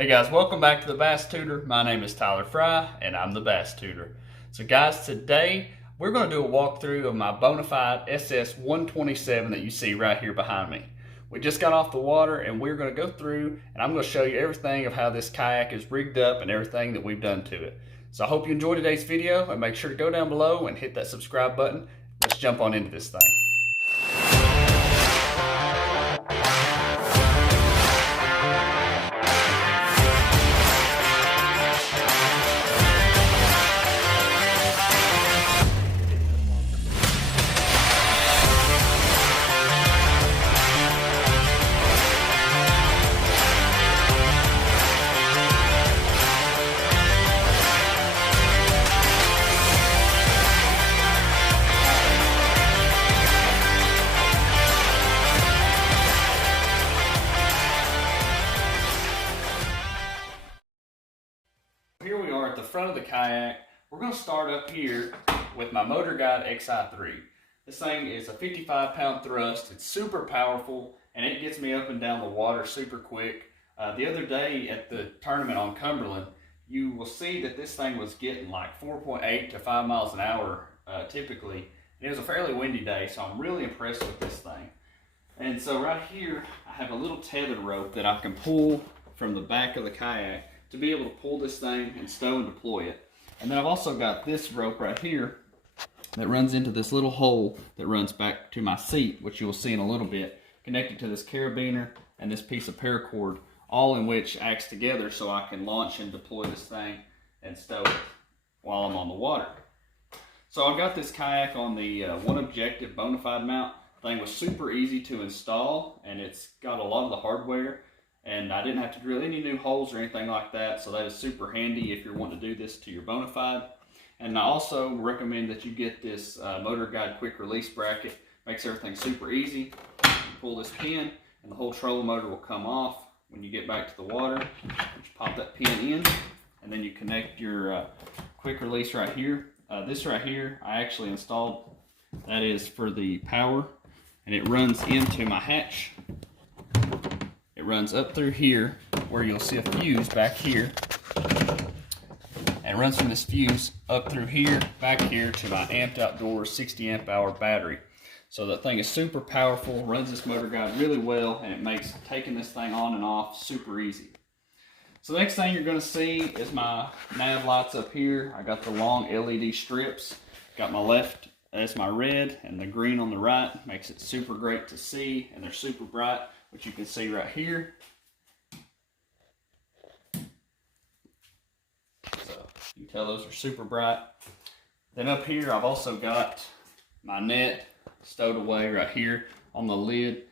Hey guys, welcome back to the Bass Tutor. My name is Tyler Fry and I'm the Bass Tutor. So guys, today we're going to do a walkthrough of my Bonafide SS127 that you see right here behind me. We just got off the water and we're going to go through and I'm going to show you everything of how this kayak is rigged up and everything that we've done to it. So I hope you enjoyed today's video and make sure to go down below and hit that subscribe button. Let's jump on into this thing. Here we are at the front of the kayak. We're going to start up here with my Motorguide XI3. This thing is a 55-pound thrust. It's super powerful and it gets me up and down the water super quick. The other day at the tournament on Cumberland, you will see that this thing was getting like 4.8 to 5 miles an hour typically. And it was a fairly windy day, so I'm really impressed with this thing. And so right here, I have a little tether rope that I can pull from the back of the kayak to be able to pull this thing and stow and deploy it. And then I've also got this rope right here that runs into this little hole that runs back to my seat, which you will see in a little bit, connected to this carabiner and this piece of paracord, all in which acts together so I can launch and deploy this thing and stow it while I'm on the water. So I've got this kayak on the one objective Bonafide mount. The thing was super easy to install and it's got a lot of the hardware. And I didn't have to drill any new holes or anything like that, so that is super handy if you're wanting to do this to your Bonafide. And I also recommend that you get this Motorguide quick release bracket. Makes everything super easy. You pull this pin and the whole trolling motor will come off when you get back to the water. You pop that pin in and then you connect your quick release right here. This right here I actually installed. That is for the power and it runs into my hatch. It runs up through here where you'll see a fuse back here and runs from this fuse up through here, back here to my Amped Outdoors 60 amp hour battery. So that thing is super powerful, runs this Motorguide really well, and it makes taking this thing on and off super easy. So the next thing you're going to see is my nav lights up here. I got the long LED strips. Got my left, that's my red, and the green on the right. Makes it super great to see, and they're super bright, which you can see right here. So you can tell those are super bright. Then up here I've also got my net stowed away right here on the lid.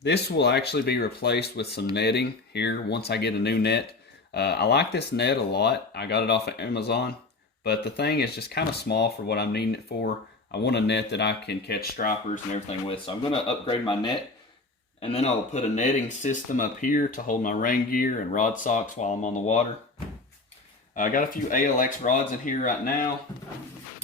This will actually be replaced with some netting here once I get a new net. I like this net a lot. I got it off of Amazon, but the thing is just kind of small for what I'm needing it for. I want a net that I can catch stripers and everything with, so I'm going to upgrade my net. And then I'll put a netting system up here to hold my rain gear and rod socks while I'm on the water. I got a few ALX rods in here right now.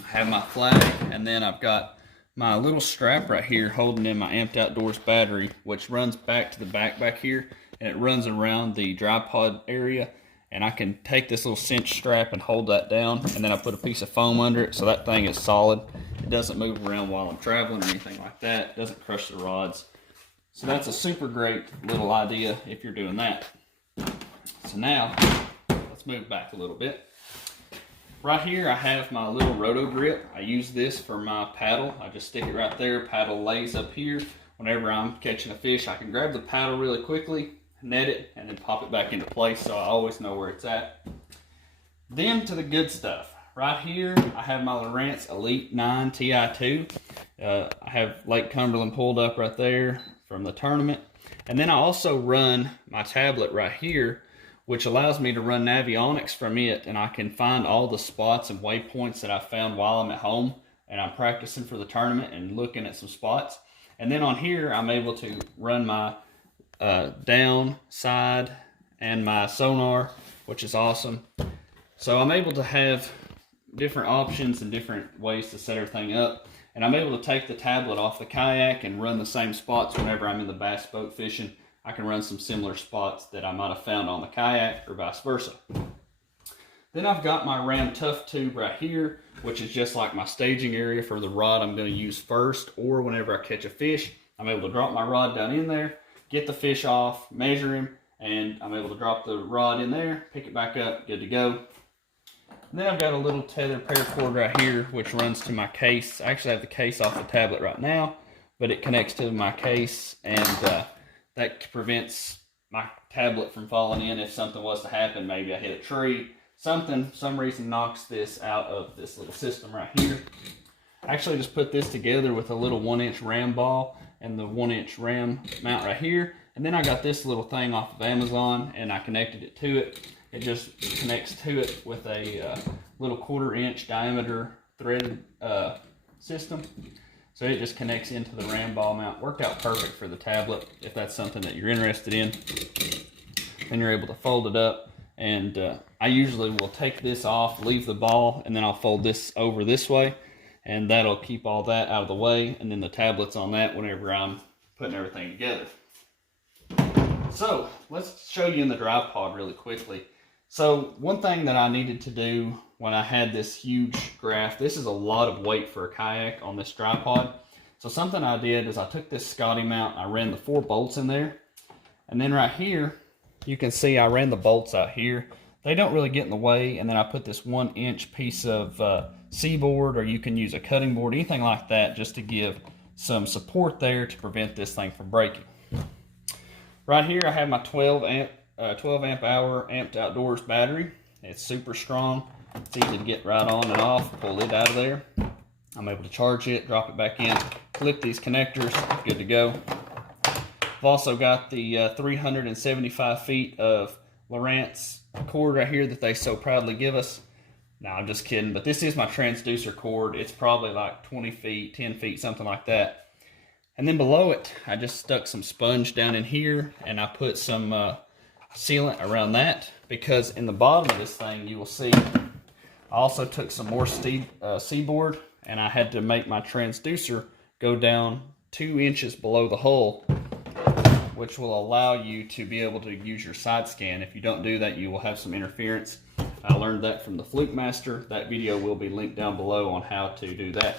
I have my flag, and then I've got my little strap right here holding in my Amped Outdoors battery, which runs back to the back here, and it runs around the dry pod area. And I can take this little cinch strap and hold that down, and then I put a piece of foam under it so that thing is solid. It doesn't move around while I'm traveling or anything like that. It doesn't crush the rods. So that's a super great little idea if you're doing that. So now, let's move back a little bit. Right here I have my little roto grip. I use this for my paddle. I just stick it right there. Paddle lays up here. Whenever I'm catching a fish, I can grab the paddle really quickly, net it, and then pop it back into place so I always know where it's at. Then to the good stuff. Right here, I have my Suffix Elite 9 Ti2. I have Lake Cumberland pulled up right there from the tournament. And then I also run my tablet right here, which allows me to run Navionics from it, and I can find all the spots and waypoints that I found while I'm at home and I'm practicing for the tournament and looking at some spots. And then on here, I'm able to run my down, side, and my sonar, which is awesome. So I'm able to have different options and different ways to set everything up. And I'm able to take the tablet off the kayak and run the same spots whenever I'm in the bass boat fishing. I can run some similar spots that I might have found on the Kayak or vice versa. Then I've got my Ram Tough tube right here, which is just like my staging area for the rod I'm going to use first, or whenever I catch a fish, I'm able to drop my rod down in there, get the fish off, measure him, and I'm able to drop the rod in there, pick it back up, good to go. And then I've got a little Tether paracord right here, which runs to my case. I actually have the case off the tablet right now, but it connects to my case, and that prevents my tablet from falling in if something was to happen. Maybe I hit a tree, some reason knocks this out of this little system right here. I actually just put this together with a little 1-inch ram ball and the 1-inch ram mount right here. And then I got this little thing off of Amazon, and I connected it to it. It just connects to it with a little 1/4-inch diameter threaded system. So it just connects into the ram ball mount. Worked out perfect for the tablet if that's something that you're interested in. And you're able to fold it up. And I usually will take this off, leave the ball, and then I'll fold this over this way. And that'll keep all that out of the way. And then the tablet's on that whenever I'm putting everything together. So let's show you in the dry pod really quickly. So one thing that I needed to do when I had this huge graph, this is a lot of weight for a kayak on this dry pod. So something I did is I took this Scotty mount, I ran the 4 bolts in there. And then right here, you can see I ran the bolts out here. They don't really get in the way. And then I put this 1-inch piece of Seaboard, or you can use a cutting board, anything like that, just to give some support there to prevent this thing from breaking. Right here I have my 12 amp hour amped outdoors battery. It's super strong. It's easy to get right on and off. Pull it out of there. I'm able to charge it, drop it back in, clip these connectors, good to go. I've also got the 375 feet of Lowrance cord right here that they so proudly give us. No, I'm just kidding, but this is my transducer cord. It's probably like 20 feet, 10 feet, something like that. And then below it, I just stuck some sponge down in here, and I put some sealant around that, because in the bottom of this thing, you will see, I also took some more Seaboard, and I had to make my transducer go down 2 inches below the hull, which will allow you to be able to use your side scan. If you don't do that, you will have some interference. I learned that from the Flukemaster. That video will be linked down below on how to do that.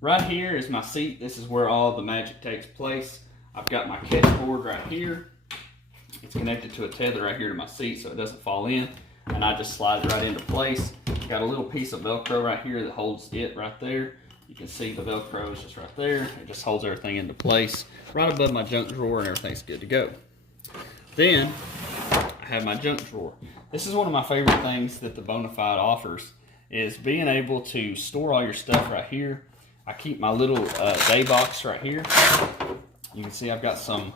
Right here is my seat. This is where all the magic takes place. I've got my Ketch Board right here. It's connected to a tether right here to my seat so it doesn't fall in. And I just slide it right into place. Got a little piece of Velcro right here that holds it right there. You can see the Velcro is just right there. It just holds everything into place. Right above my junk drawer, and everything's good to go. Then I have my junk drawer. This is one of my favorite things that the Bonafide offers, is being able to store all your stuff right here. I keep my little day box right here. You can see I've got some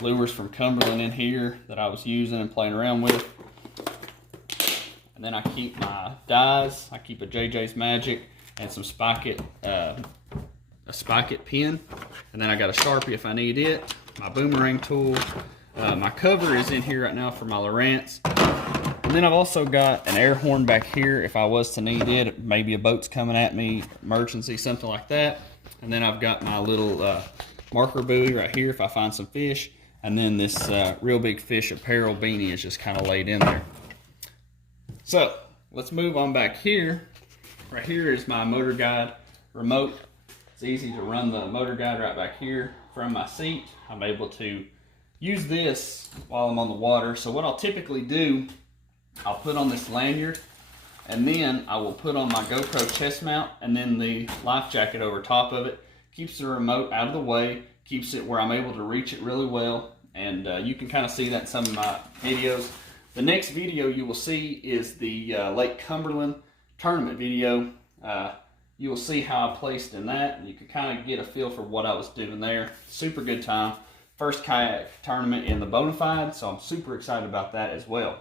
lures from Cumberland in here that I was using and playing around with. And then I keep my dies. I keep a JJ's Magic and some a Spike-It pen. And then I got a Sharpie if I need it. My boomerang tool. My cover is in here right now for my Lowrance. And then I've also got an air horn back here if I was to need it. Maybe a boat's coming at me, emergency, something like that. And then I've got my little marker buoy right here if I find some fish. And then this Real Big Fish apparel beanie is just kind of laid in there. So let's move on back here. Right here is my Motorguide remote. It's easy to run the Motorguide right back here from my seat. I'm able to use this while I'm on the water. So what I'll typically do, I'll put on this lanyard, and then I will put on my GoPro chest mount and then the life jacket over top of it. Keeps the remote out of the way, keeps it where I'm able to reach it really well, and you can kind of see that in some of my videos. The next video you will see is the Lake Cumberland tournament video. You will see how I placed in that, and you can kind of get a feel for what I was doing there. Super good time. First kayak tournament in the Bonafide, so I'm super excited about that as well.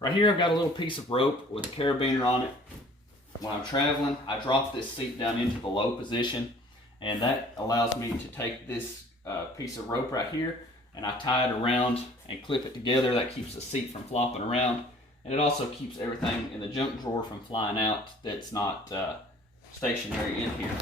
Right here I've got a little piece of rope with a carabiner on it. When I'm traveling, I drop this seat down into the low position, and that allows me to take this piece of rope right here, and I tie it around and clip it together. That keeps the seat from flopping around, and it also keeps everything in the junk drawer from flying out that's not stationary in here.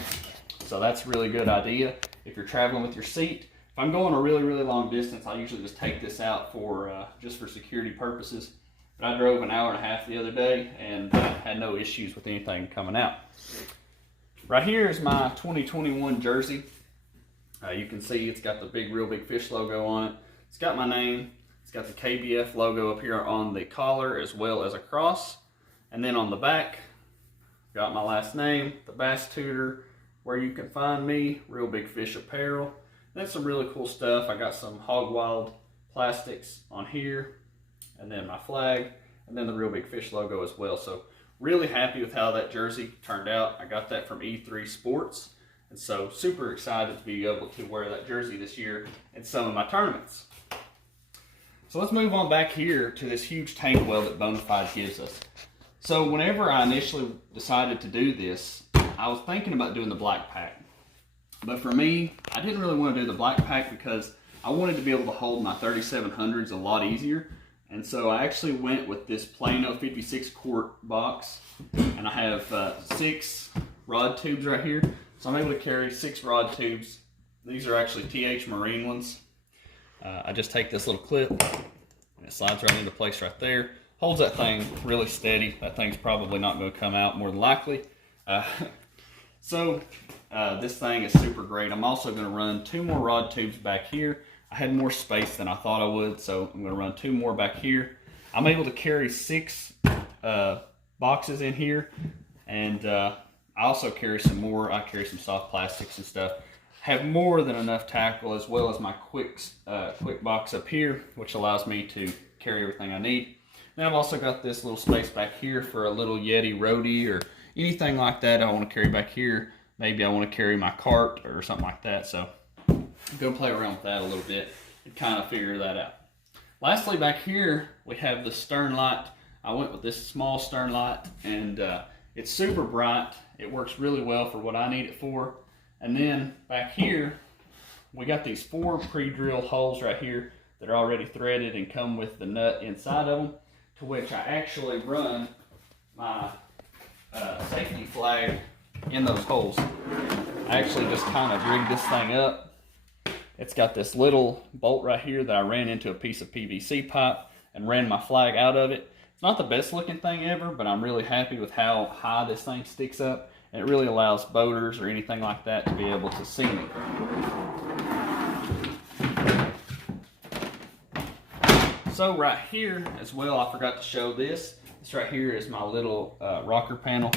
So that's a really good idea. If you're traveling with your seat, If I'm going a really, really long distance, I usually just take this out for just for security purposes. But I drove an hour and a half the other day and had no issues with anything coming out. Right here is my 2021 jersey. You can see it's got the real big fish logo on it. It's got my name. It's got the KBF logo up here on the collar as well as a cross. And then on the back, got my last name, the Bass Tutor, where you can find me, Real Big Fish Apparel. That's some really cool stuff. I got some Hog Wild plastics on here, and then my flag, and then the Real Big Fish logo as well. So really happy with how that jersey turned out. I got that from E3 Sports, and so super excited to be able to wear that jersey this year in some of my tournaments. So let's move on back here to this huge tank well that Bonafide gives us. So whenever I initially decided to do this, I was thinking about doing the black pack. But for me, I didn't really want to do the black pack because I wanted to be able to hold my 3700s a lot easier. And so I actually went with this Plano 56 quart box, and I have 6 rod tubes right here. So I'm able to carry 6 rod tubes. These are actually TH Marine ones. I just take this little clip and it slides right into place right there. Holds that thing really steady. That thing's probably not going to come out more than likely. This thing is super great. I'm also going to run 2 more rod tubes back here. I had more space than I thought I would, so I'm going to run 2 more back here. I'm able to carry 6 boxes in here, and I also carry some more. I carry some soft plastics and stuff. Have more than enough tackle, as well as my quick box up here, which allows me to carry everything I need. Then I've also got this little space back here for a little Yeti roadie or anything like that I want to carry back here. Maybe I want to carry my cart or something like that. So I'm going to play around with that a little bit and kind of figure that out. Lastly, back here we have the stern light. I went with this small stern light, and it's super bright. It works really well for what I need it for. And then back here we got these 4 pre-drilled holes right here that are already threaded and come with the nut inside of them, to which I actually run my safety flag in those holes. I actually just kind of rigged this thing up. It's got this little bolt right here that I ran into a piece of PVC pipe and ran my flag out of it. It's not the best looking thing ever, but I'm really happy with how high this thing sticks up, and it really allows boaters or anything like that to be able to see me. So right here as well, I forgot to show this. This right here is my little rocker panel.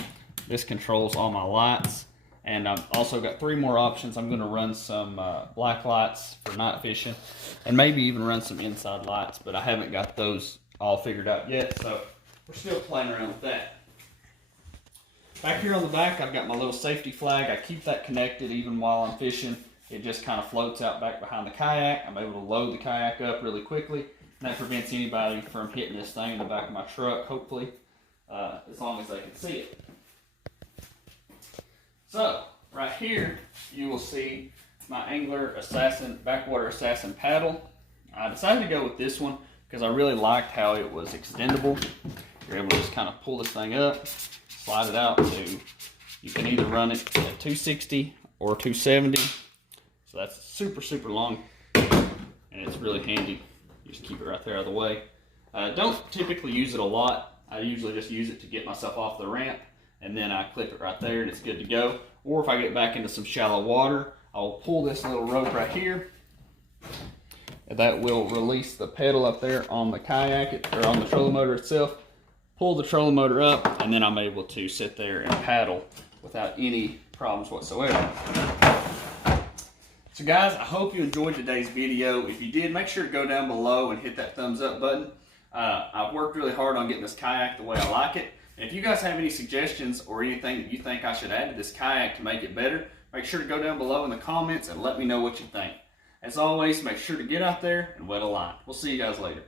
This controls all my lights, and I've also got 3 more options. I'm going to run some black lights for night fishing, and maybe even run some inside lights, but I haven't got those all figured out yet, so we're still playing around with that. Back here on the back, I've got my little safety flag. I keep that connected even while I'm fishing. It just kind of floats out back behind the kayak. I'm able to load the kayak up really quickly, and that prevents anybody from hitting this thing in the back of my truck, hopefully, as long as they can see it. So, right here, you will see my Angler Assassin, Backwater Assassin paddle. I decided to go with this one because I really liked how it was extendable. You're able to just kind of pull this thing up, slide it out to, you can either run it at 260 or 270. So that's super, super long, and it's really handy. You just keep it right there out of the way. I don't typically use it a lot. I usually just use it to get myself off the ramp, and then I clip it right there and it's good to go. Or if I get back into some shallow water, I'll pull this little rope right here. That will release the pedal up there on the kayak, or on the trolling motor itself. Pull the trolling motor up, and then I'm able to sit there and paddle without any problems whatsoever. So guys, I hope you enjoyed today's video. If you did, make sure to go down below and hit that thumbs up button. I've worked really hard on getting this kayak the way I like it. And if you guys have any suggestions or anything that you think I should add to this kayak to make it better, make sure to go down below in the comments and let me know what you think. As always, make sure to get out there and wet a line. We'll see you guys later.